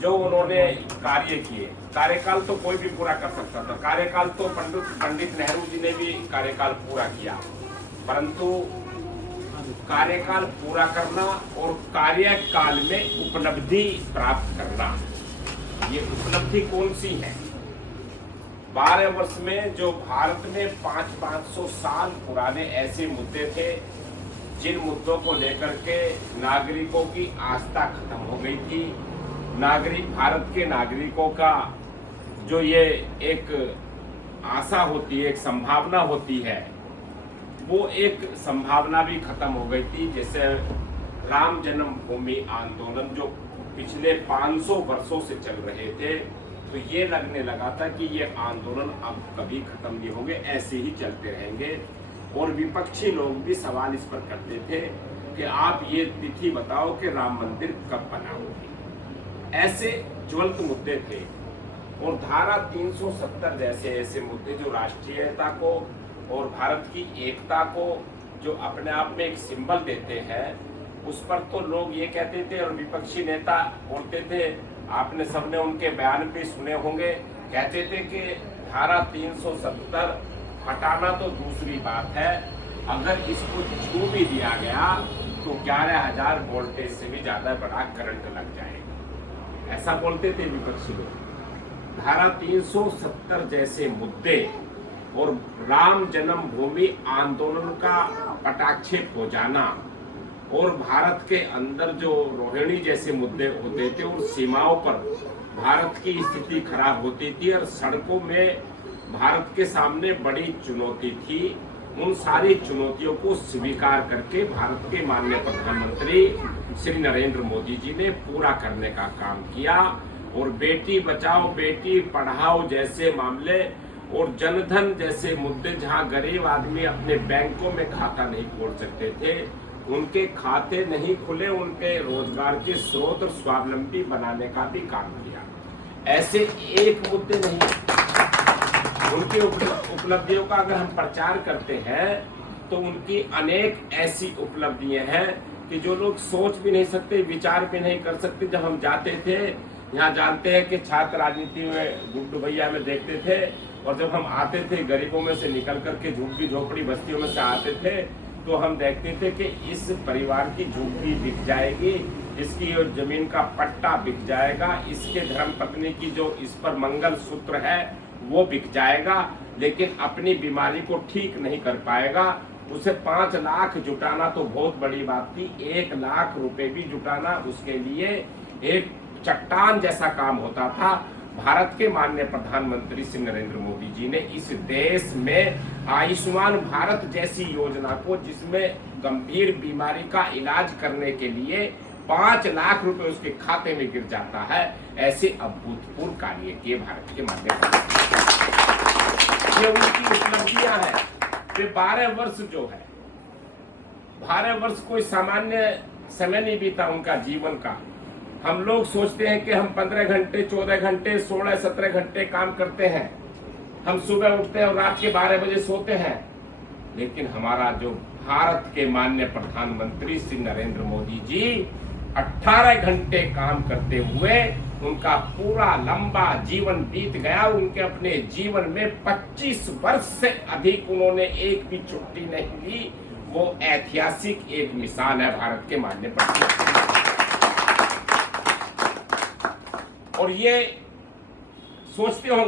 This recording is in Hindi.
जो उन्होंने कार्य किए, कार्यकाल तो कोई भी पूरा कर सकता था, कार्यकाल तो पंडित नेहरू जी ने भी कार्यकाल पूरा किया, परंतु कार्यकाल पूरा करना और कार्यकाल में उपलब्धि प्राप्त करना, ये उपलब्धि कौन सी है? 12 वर्ष में जो भारत में 500 साल पुराने ऐसे मुद्दे थे जिन मुद्दों को लेकर के नागरिकों की आस्था खत्म हो गई थी, भारत के नागरिकों का जो ये एक आशा होती है, एक संभावना होती है, वो एक संभावना भी खत्म हो गई थी। जैसे राम जन्मभूमि आंदोलन जो पिछले 500 वर्षों से चल रहे थे, तो ये लगने लगा था कि ये आंदोलन अब कभी खत्म नहीं होंगे, ऐसे ही चलते रहेंगे। और विपक्षी लोग भी सवाल इस पर करते थे कि आप ये तिथि बताओ कि राम मंदिर कब बना होगी। ऐसे ज्वलंत मुद्दे थे। और धारा 370 जैसे ऐसे मुद्दे जो राष्ट्रीयता को और भारत की एकता को जो अपने आप में एक सिंबल देते हैं, उस पर तो लोग ये कहते थे और विपक्षी नेता बोलते थे, आपने सबने उनके बयान भी सुने होंगे, कहते थे कि धारा 370 हटाना तो दूसरी बात है, अगर इसको छू भी दिया गया तो 11,000 वोल्टेज से भी ज्यादा बड़ा करंट लग जाएगा, ऐसा बोलते थे विपक्षी लोग। धारा 370 जैसे मुद्दे और राम जन्मभूमि आंदोलन का पटाक्षेप हो जाना और भारत के अंदर जो रोहिणी जैसे मुद्दे होते थे और सीमाओं पर भारत की स्थिति खराब होती थी और सड़कों में भारत के सामने बड़ी चुनौती थी, उन सारी चुनौतियों को स्वीकार करके भारत के माननीय प्रधानमंत्री श्री नरेंद्र मोदी जी ने पूरा करने का काम किया। और बेटी बचाओ बेटी पढ़ाओ जैसे मामले और जनधन जैसे मुद्दे, जहां गरीब आदमी अपने बैंकों में खाता नहीं खोल सकते थे, उनके खाते नहीं खुले, उनके रोजगार के स्रोत और स्वावलंबी बनाने का भी काम किया। ऐसे एक मुद्दे नहीं, उनकी उपलब्धियों का अगर हम प्रचार करते हैं तो उनकी अनेक ऐसी उपलब्धियां हैं कि जो लोग सोच भी नहीं सकते, विचार भी नहीं कर सकते। जब हम जाते थे, यहाँ जानते हैं कि छात्र राजनीति में गुड्डू भैया में देखते थे, और जब हम आते थे गरीबों में से निकल करके झुग्गी झोपड़ी बस्तियों में से आते थे, तो हम देखते थे कि इस परिवार की झुग्गी बिक जाएगी, इसकी जमीन का पट्टा बिक जाएगा, इसके धर्मपत्नी की जो इस पर मंगल सूत्र है वो बिक जाएगा, लेकिन अपनी बीमारी को ठीक नहीं कर पाएगा। उसे 5 लाख जुटाना तो बहुत बड़ी बात थी, 1 लाख रुपए भी जुटाना उसके लिए एक चट्टान जैसा काम होता था। भारत के माननीय प्रधानमंत्री श्री नरेंद्र मोदी जी ने इस देश में आयुष्मान भारत जैसी योजना को, जिसमें गंभीर बीमारी का इलाज करने के लिए 5 लाख रुपए उसके खाते में गिर जाता है, ऐसे अभूतपूर्व कार्य किए भारत के माननीय प्रधानमंत्री। ये उनकी उपलब्धियां हैं। वे 12 वर्ष जो है, 12 वर्ष कोई सामान्य समय नहीं बीता उनका जीवन का। हम लोग सोचते हैं कि हम 15 घंटे 14 घंटे 16 17 घंटे काम करते हैं, हम सुबह उठते हैं और रात के 12 बजे सोते हैं, लेकिन हमारा जो भारत के माननीय प्रधानमंत्री श्री नरेंद्र मोदी जी 18 घंटे काम करते हुए उनका पूरा लंबा जीवन बीत गया। उनके अपने जीवन में 25 वर्ष से अधिक उन्होंने एक भी छुट्टी नहीं ली। वो ऐतिहासिक एक मिसाल है भारत के माननीय प्रधानमंत्री। और ये सोचते होंगे